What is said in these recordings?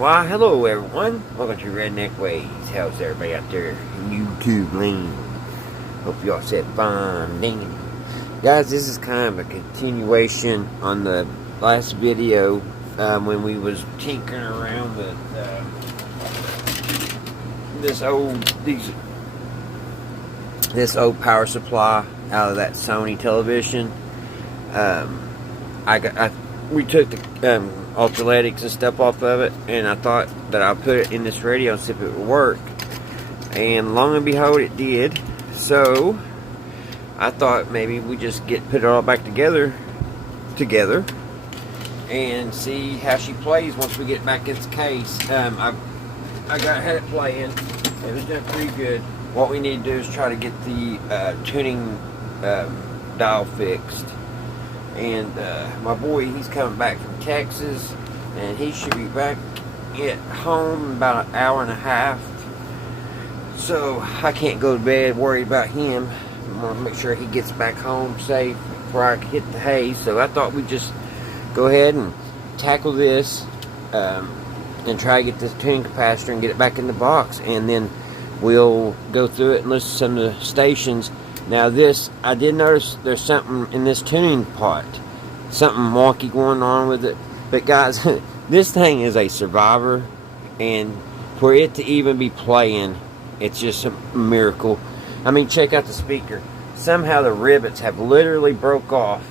Why, hello everyone. Welcome to Redneck Ways. How's everybody out there in YouTube land? Hope y'all said fine. Dang it. Guys, this is kind of a continuation on the last video when we was tinkering around with this old power supply out of that Sony television. We took the ultraletics and stuff off of it, and I thought that I'd put it in this radio and see if it would work, and long and behold it did. So I thought maybe we just put it all back together and see how she plays once we get back in its case. I had it playing. It was doing pretty good. What we need to do is try to get the tuning dial fixed. And my boy, he's coming back from Texas, and he should be back at home in about an hour and a half. So I can't go to bed worried about him. I want to make sure he gets back home safe before I hit the hay. So I thought we'd just go ahead and tackle this and try to get this tuning capacitor and get it back in the box, and then we'll go through it and listen to some of the stations. Now this, I did notice there's something in this tuning pot, something wonky going on with it. But guys, this thing is a survivor, and for it to even be playing, it's just a miracle. I mean, check out the speaker. Somehow the rivets have literally broke off,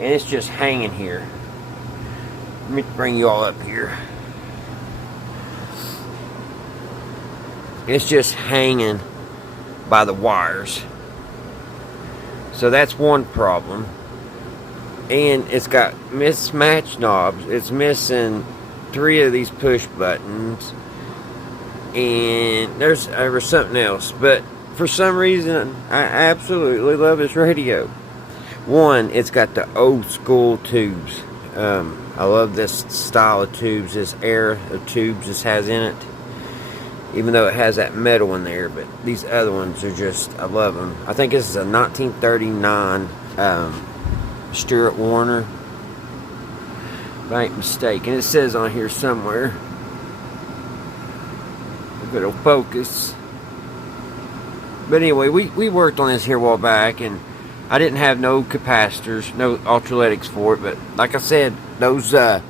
and it's just hanging here. Let me bring you all up here. It's just hanging by the wires. So that's one problem. And it's got mismatched knobs. It's missing 3 of these push buttons. And there was something else. But for some reason, I absolutely love this radio. One, it's got the old school tubes. I love this style of tubes, this era of tubes this has in it. Even though it has that metal in there, but these other ones are just, I love them. I think this is a 1939 Stewart-Warner, if I ain't mistaken. It says on here somewhere. If it'll focus. But anyway, we worked on this here a while back, and I didn't have no capacitors, no ultraletics for it. But like I said, those the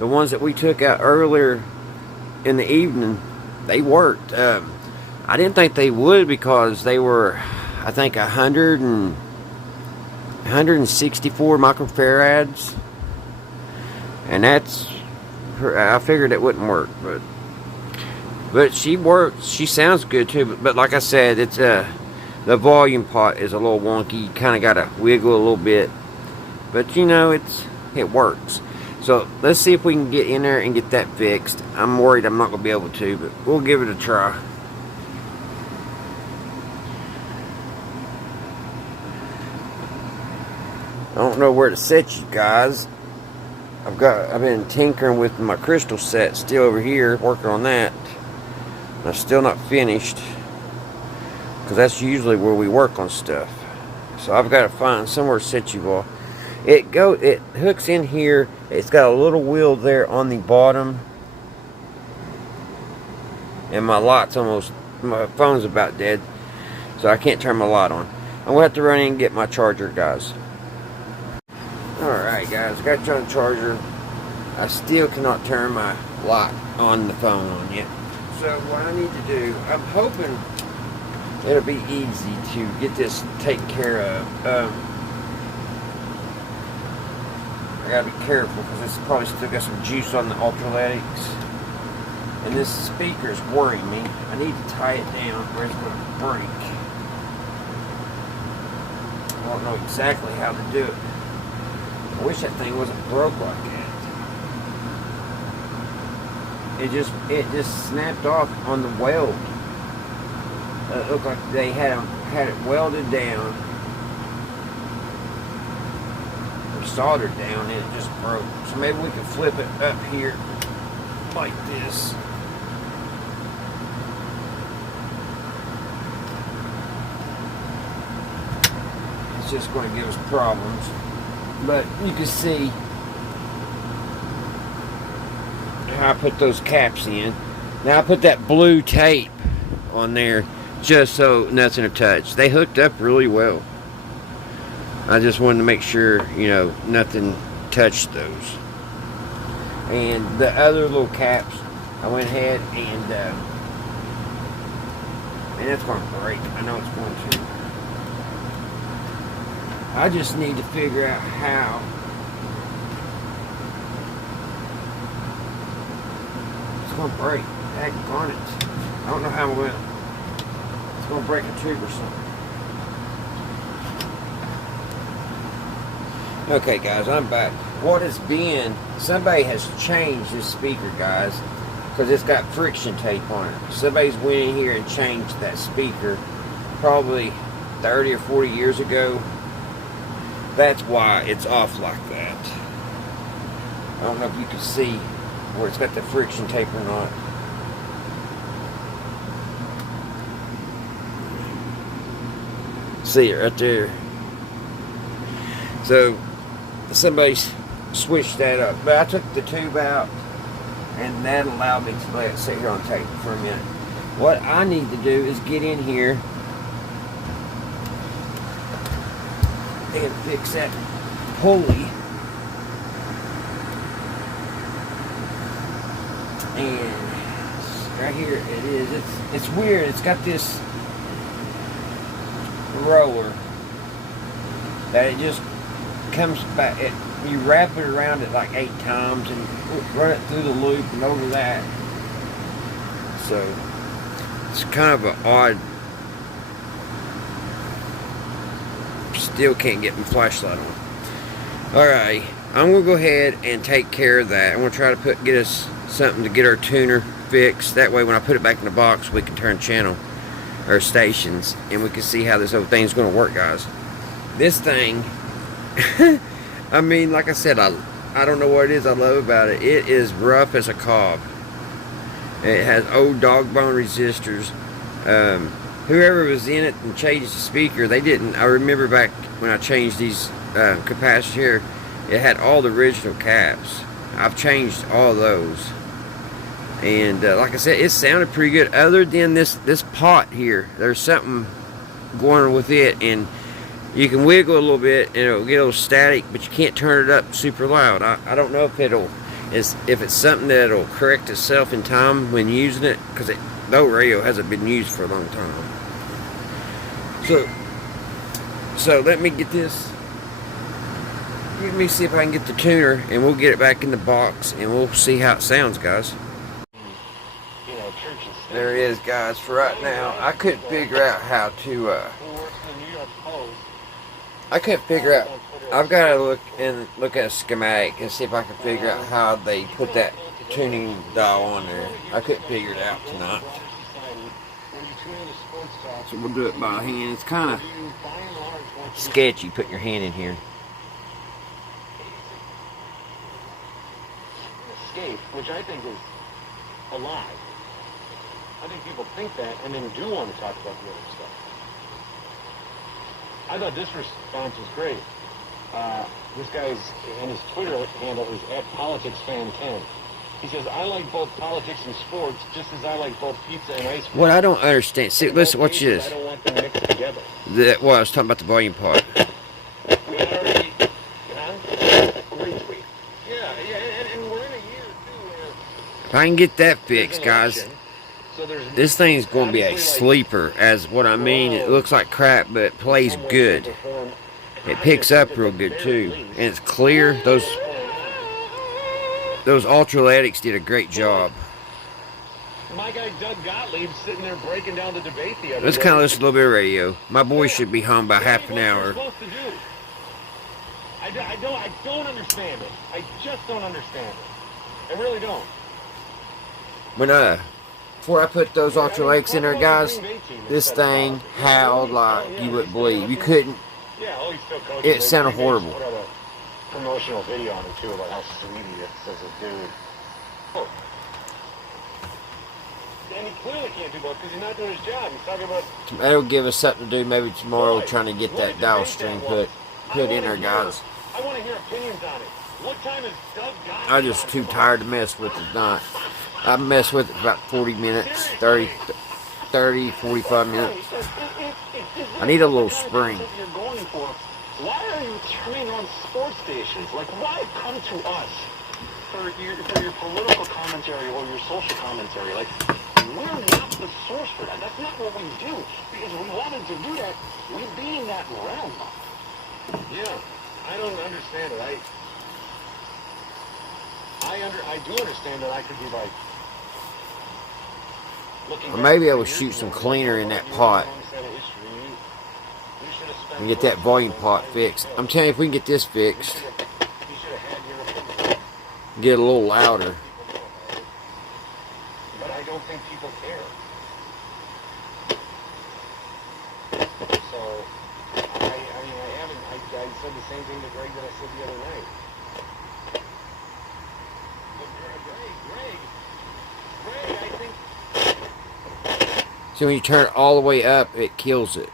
ones that we took out earlier in the evening, they worked. I didn't think they would, because they were, I think, 164 microfarads, and that's, I figured it wouldn't work, but she works. She sounds good too. But like I said, it's the volume pot is a little wonky. You kind of got to wiggle a little bit, but you know, it works. So let's see if we can get in there and get that fixed. I'm worried I'm not going to be able to, but we'll give it a try. I don't know where to set you guys. I've been tinkering with my crystal set still over here, working on that. I'm still not finished, because that's usually where we work on stuff. So I've got to find somewhere to set you all. It hooks in here. It's got a little wheel there on the bottom, and my phone's about dead, so I can't turn my light on. I'm gonna have to run in and get my charger, guys. Alright guys, got you on the charger. I still cannot turn my light on the phone on yet. So what I need to do, I'm hoping it'll be easy to get this taken care of. I gotta be careful, because it's probably still got some juice on the ultraletics, and this speaker is worrying me. I need to tie it down where it's going to break. I don't know exactly how to do it. I wish that thing wasn't broke like that. It just snapped off on the weld. It looked like they had it welded down, soldered down, and it just broke. So maybe we can flip it up here like this. It's just going to give us problems. But you can see how I put those caps in. Now I put that blue tape on there just so nothing will touch. They hooked up really well. I just wanted to make sure, you know, nothing touched those. And the other little caps, I went ahead and it's going to break. I know it's going to. I just need to figure out how. It's going to break. Daggone it. I don't know how I'm going to. It's going to break a tube or something. Okay, guys, I'm back. What it's been, somebody has changed this speaker, guys, because it's got friction tape on it. Somebody's went in here and changed that speaker probably 30 or 40 years ago. That's why it's off like that. I don't know if you can see where it's got the friction tape or not. See it right there. So somebody switched that up, but I took the tube out, and that allowed me to let it sit here on tape for a minute. What I need to do is get in here and fix that pulley, and right here it is. It's weird. It's got this roller that it just comes back. You wrap it around it like 8 times and run it through the loop and over that. So it's kind of an odd. Still can't get my flashlight on. Alright, I'm gonna go ahead and take care of that. I'm gonna try to get us something to get our tuner fixed. That way when I put it back in the box, we can turn channel or stations and we can see how this whole thing's gonna work, guys. This thing I mean, like I said, I don't know what it is I love about it. It is rough as a cob. It has old dog bone resistors. Whoever was in it and changed the speaker, they didn't. I remember back when I changed these capacitors here, it had all the original caps. I've changed all those. And like I said, it sounded pretty good. Other than this pot here, there's something going on with it, and you can wiggle a little bit and it'll get a little static, but you can't turn it up super loud. I don't know if it's something that'll correct itself in time when using it, because the old radio hasn't been used for a long time. So let me get this. Let me see if I can get the tuner, and we'll get it back in the box, and we'll see how it sounds, guys. There it is, guys. For right now, I couldn't figure out how to. I couldn't figure out. I've got to look at a schematic and see if I can figure out how they put that tuning dial on there. I couldn't figure it out tonight. So we'll do it by hand. It's kind of sketchy putting your hand in here. Escape, which I think is a lie. I think people think that and then do want to talk about the other stuff. I thought this response was great. This guy's, and his Twitter handle is @politicsfan10. He says, I like both politics and sports just as I like both pizza and ice cream. What I don't understand, see, listen, watch this. I don't want them mixed together. Well, I was talking about the volume part. We already, retweet. Yeah, and we're in a year, too, where... If I can get that fixed, guys, this thing's going to be a sleeper, as what I mean. It looks like crap, but it plays good. It picks up real good, too. And it's clear. Those Ultraletics did a great job. My guy Doug Gottlieb's sitting there breaking down the debate the other day. Let's kind of listen to a little bit of radio. My boy should be home by half an hour. I don't understand it. I just don't understand it. I really don't. Before I put those Ultraletics in there, guys, this thing howled like you wouldn't believe. You couldn't. It sounded horrible. Put out a promotional video on it too about how sweet he is as a dude. Oh. And he clearly can't do both because he's not doing his job. He's talking about. That'll give us something to do maybe tomorrow, trying to get that dial string put in there, guys. I want to hear opinions on it. What time is Doug got? I'm just too tired to mess with it tonight. I mess with it for about 40 minutes, 45 minutes. I need a little spring. You're going for. Why are you turning on sports stations? Like, why come to us for your political commentary or your social commentary? Like, we're not the source for that. That's not what we do. Because if we wanted to do that, we'd be in that realm. Yeah, I don't understand it. I do understand that I could be like looking. Or maybe I will shoot some cleaner in that pot and get that volume pot fixed. I'm telling you, if we can get this fixed, get a little louder. But I don't think people care. So I said the same thing to Greg that I said the other night. Greg, I think. So when you turn it all the way up, it kills it.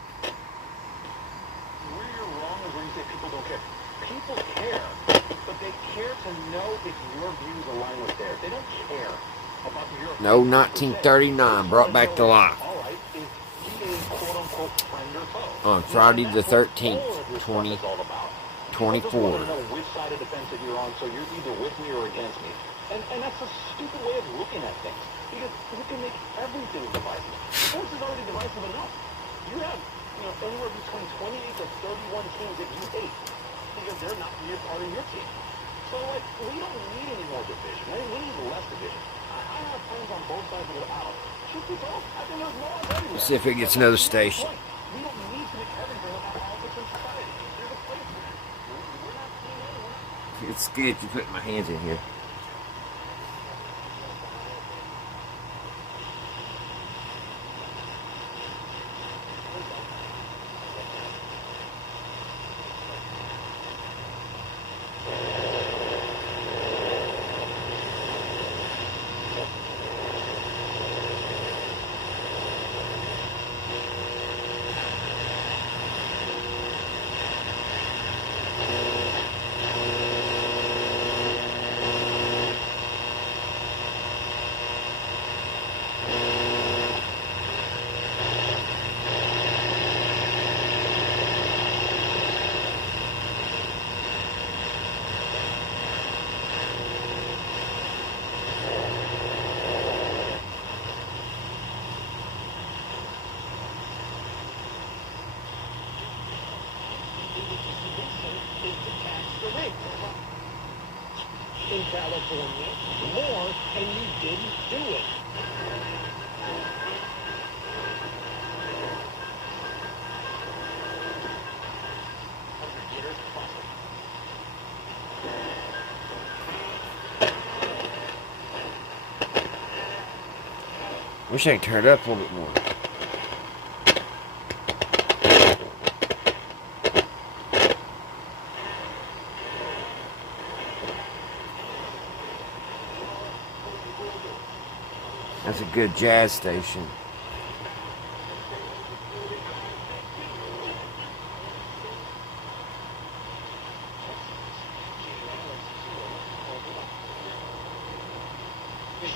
Where you're wrong is where you say people don't care. People care, but they care to know if your views align with theirs. They don't care about your. No, 1939 brought back to life. All right, is he a quote-unquote friend or foe? On Friday the 13th, 2024. I just want to know which side of the fence that you're on, so you're either with me or against me. And that's a stupid way of looking at things. Because you can make everything divisive. Sports is already divisive enough. You have, anywhere between 28 to 31 teams that you hate because they're not part of your team. So, we don't need any more division. We need less division. I have friends on both sides of the aisle. Truth be told, I think there's more already. Let's see if it gets another station. We don't need to make everything about politics and society. There's a place for that. We're not seeing anyone. It's good if you put my hands in here. In California, more, and you didn't do it. Wish I could turn it up a little bit more. That's a good jazz station.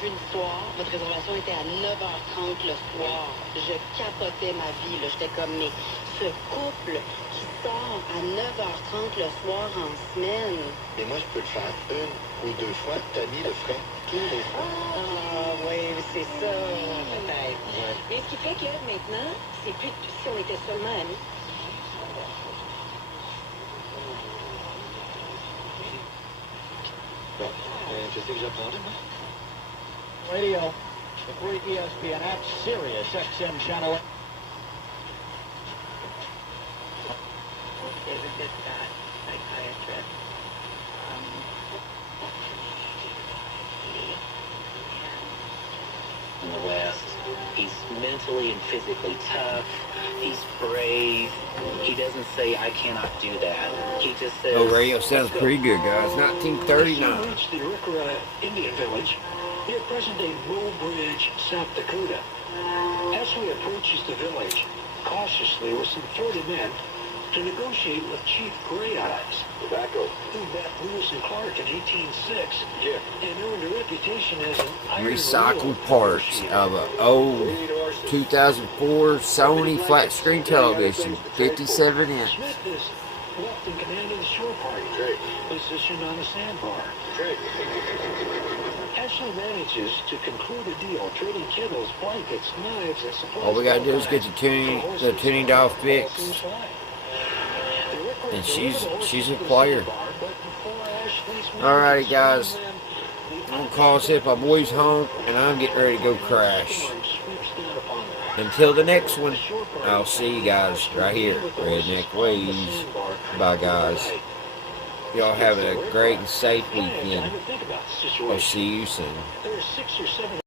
Jeudi soir, votre réservation était à 9h30 le soir. Je capotais ma vie, là. J'étais comme, mais ce couple qui sort à 9h30 le soir en semaine. Mais moi, je peux le faire une ou deux fois. Tommy le ferait tous les soirs. Ah, oui, c'est ça, peut-être. Ouais. Mais ce qui fait que maintenant, c'est plus si on était seulement amis. Bon, je sais que j'apprendrai, moi. Radio, the free ESPN app, Sirius XM channel. David did that psychiatrist. In the West, he's mentally and physically tough. He's brave. He doesn't say, I cannot do that. He just says... Oh, radio sounds pretty good, guys. 1939. Reached the Iroquois Indian village near present-day Bull Bridge, South Dakota. As we approaches the village, cautiously with some 40 men, to negotiate with Chief Gray Eyes, Tobacco. who met Lewis and Clark in 1806 Yeah. and earned a reputation as an iron Recycled wheel parts negotiator. of an old 2004 Sony flat screen television, 57 inch. Smith is left in command of the shore party, Jake. positioned on the sandbar. Jake. Ashley manages to conclude a deal, trading kibbles, blankets, knives, and supplies. All we gotta do is get the tuning dial fixed, and she's a player. Alrighty, guys. I'm gonna call us if my boy's home, and I'm getting ready to go crash. Until the next one, I'll see you guys right here, Redneck Ways. Bye, guys. Y'all have a great and safe weekend. I'll see you soon. There are 6 or 7